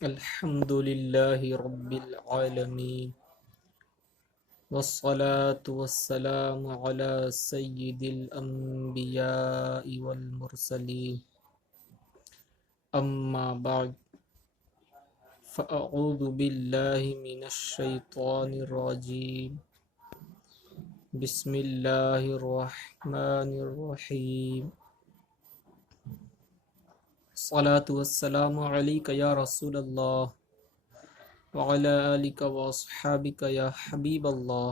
الحمد للہ رب العالمین والصلاة والسلام على سید الانبیاء والمرسلین اما بعد فاعوذ باللہ من الشیطان الرجیم بسم اللہ الرحمن الرحیم الصلاة والسلام علیک یا رسول اللہ وعلى آلك وأصحابك يا حبيب الله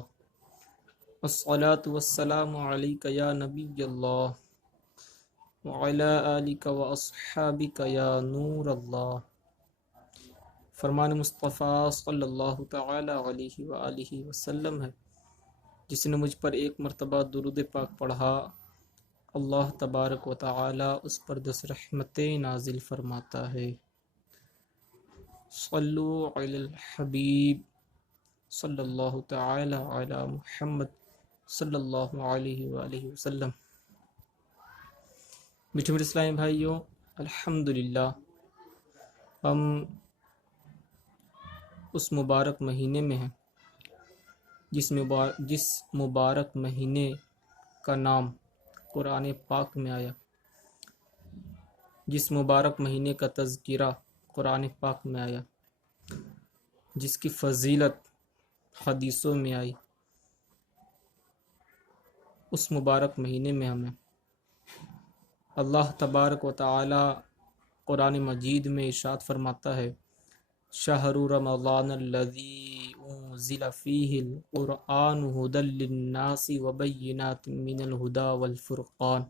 والصلاة والسلام عليك يا نبي الله وعلى آلك وأصحابك يا نور الله۔ فرمان مصطفیٰ صلی اللہ تعالی علیہ وآلہ وسلم ہے، جس نے مجھ پر ایک مرتبہ درود پاک پڑھا، اللہ تبارک و تعالی اس پر 10 رحمتیں نازل فرماتا ہے۔ صلو علی الحبیب صلی اللہ تعالی علی محمد صلی اللہ علیہ وآلہ وسلم۔ میٹھے میٹھے اسلامی بھائیوں، الحمدللہ ہم اس مبارک مہینے میں ہیں جس مبارک مہینے کا نام قرآن پاک میں آیا، جس مبارک مہینے کا تذکرہ قرآن پاک میں آیا، جس کی فضیلت حدیثوں میں آئی۔ اس مبارک مہینے میں ہمیں اللہ تبارک و تعالی قرآن مجید میں ارشاد فرماتا ہے، شہر رمضان الذی انزل فیہ القرآن ھدی للناس وبینات من الھدی والفرقان۔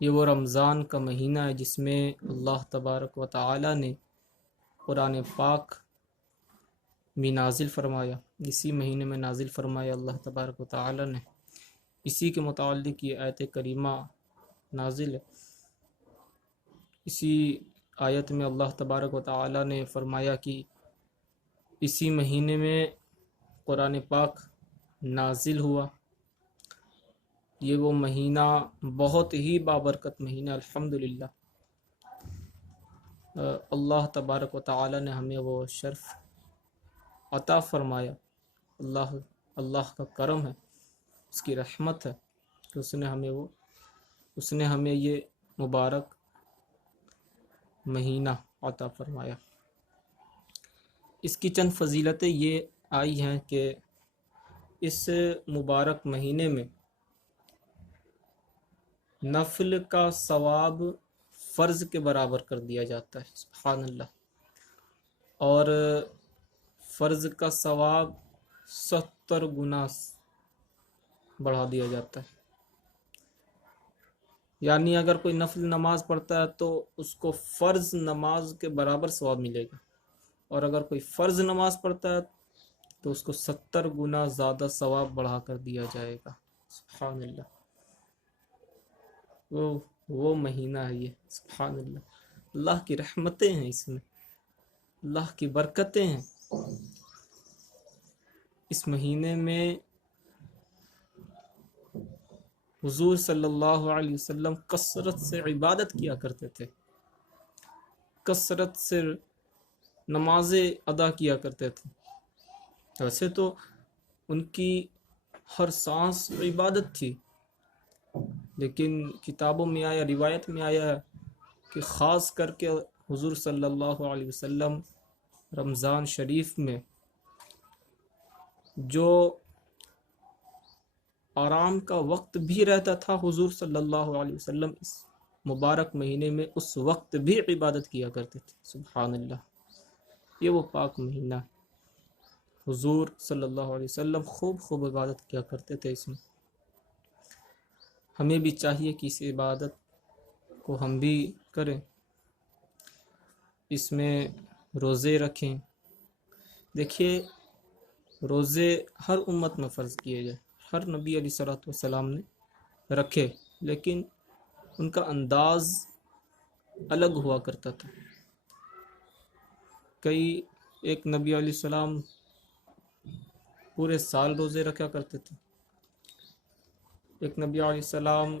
یہ وہ رمضان کا مہینہ ہے جس میں اللہ تبارک و تعالی نے قرآن پاک میں نازل فرمایا، اسی مہینے میں نازل فرمایا اللہ تبارک و تعالی نے۔ اسی کے متعلق یہ آیت کریمہ نازل ہے۔ اسی آیت میں اللہ تبارک و تعالی نے فرمایا کہ اسی مہینے میں قرآن پاک نازل ہوا۔ یہ وہ مہینہ بہت ہی بابرکت مہینہ، الحمدللہ اللہ تبارک و تعالی نے ہمیں وہ شرف عطا فرمایا۔ اللہ کا کرم ہے، اس کی رحمت ہے کہ اس نے ہمیں یہ مبارک مہینہ عطا فرمایا۔ اس کی چند فضیلتیں یہ آئی ہیں کہ اس مبارک مہینے میں نفل کا ثواب فرض کے برابر کر دیا جاتا ہے، سبحان اللہ، اور فرض کا ثواب 70 گنا بڑھا دیا جاتا ہے۔ یعنی اگر کوئی نفل نماز پڑھتا ہے تو اس کو فرض نماز کے برابر ثواب ملے گا، اور اگر کوئی فرض نماز پڑھتا ہے تو اس کو 70 گنا زیادہ ثواب بڑھا کر دیا جائے گا، سبحان اللہ۔ وہ مہینہ ہے یہ، سبحان اللہ، اللہ کی رحمتیں ہیں اس میں، اللہ کی برکتیں ہیں۔ اس مہینے میں حضور صلی اللہ علیہ وسلم کثرت سے عبادت کیا کرتے تھے، کثرت سے نمازیں ادا کیا کرتے تھے۔ ویسے تو ان کی ہر سانس عبادت تھی، لیکن کتابوں میں آیا، روایت میں آیا ہے کہ خاص کر کے حضور صلی اللہ علیہ وسلم رمضان شریف میں جو آرام کا وقت بھی رہتا تھا، حضور صلی اللہ علیہ وسلم اس مبارک مہینے میں اس وقت بھی عبادت کیا کرتے تھے، سبحان اللہ۔ یہ وہ پاک مہینہ، حضور صلی اللہ علیہ وسلم خوب عبادت کیا کرتے تھے اس میں۔ ہمیں بھی چاہیے کہ اس عبادت کو ہم بھی کریں، اس میں روزے رکھیں۔ دیکھیے، روزے ہر امت میں فرض کیے گئے، ہر نبی علیہ الصلوۃ والسلام نے رکھے، لیکن ان کا انداز الگ ہوا کرتا تھا۔ ایک نبی علیہ السلام پورے سال روزے رکھا کرتے تھے، ایک نبی علیہ السلام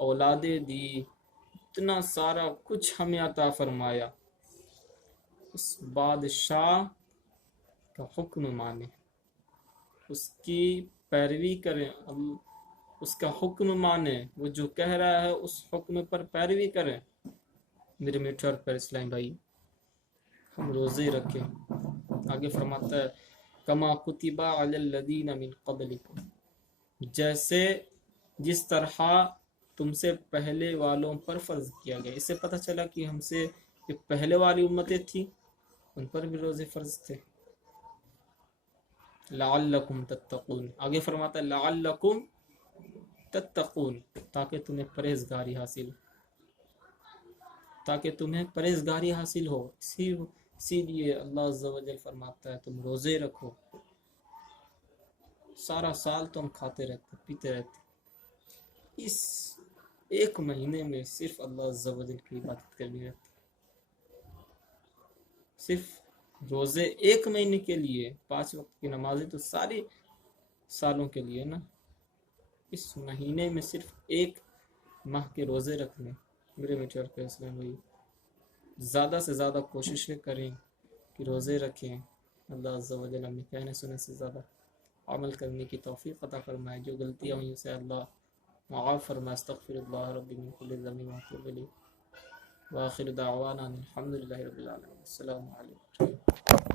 اولادیں دی، اتنا سارا کچھ ہمیں عطا فرمایا، اس بادشاہ کا حکم مانے، اس کی پیروی کریں، اس کا حکم مانے، وہ جو کہہ رہا ہے اس حکم پر پیروی کریں۔ میرے میٹھے اور پیارے اسلام بھائی، ہم روزے رکھیں۔ آگے فرماتا ہے کما کتب علی الذین من قبلکم، جیسے جس طرح تم سے پہلے والوں پر فرض کیا گیا۔ اس سے پتہ چلا کہ ہم سے جو پہلے والی امتیں تھیں ان پر بھی روزے فرض تھے۔ لعلکم تتقون، آگے فرماتا ہے لعلکم تتقون، تاکہ تمہیں پرہیزگاری حاصل، تاکہ تمہیں پرہیزگاری حاصل ہو۔ اسی لیے اللہ عز و جل فرماتا ہے تم روزے رکھو۔ سارا سال تو ہم کھاتے رہتے پیتے رہتے، اس ایک مہینے میں صرف اللہ عز و جل کی عبادت کرنی رہتی، صرف روزے ایک مہینے کے لیے، 5 وقت کی نمازیں تو ساری سالوں کے لیے نا، اس مہینے میں صرف ایک ماہ کے روزے رکھنے۔ میرے میٹھے اور پیارے اسلام بھائی، زیادہ سے زیادہ کوششیں کریں کہ روزے رکھیں۔ اللہ عز و جل ہمیں کہنے سنے سے زیادہ عمل کرنے کی توفیق عطا فرمائے، جو غلطیاں ہوئیں اسے اللہ معاف فرمائے۔ استغفر اللہ ربی من کل ذنب واتوب الیہ، وآخر دعوانا الحمد للہ رب العالمین۔ السلام علیکم۔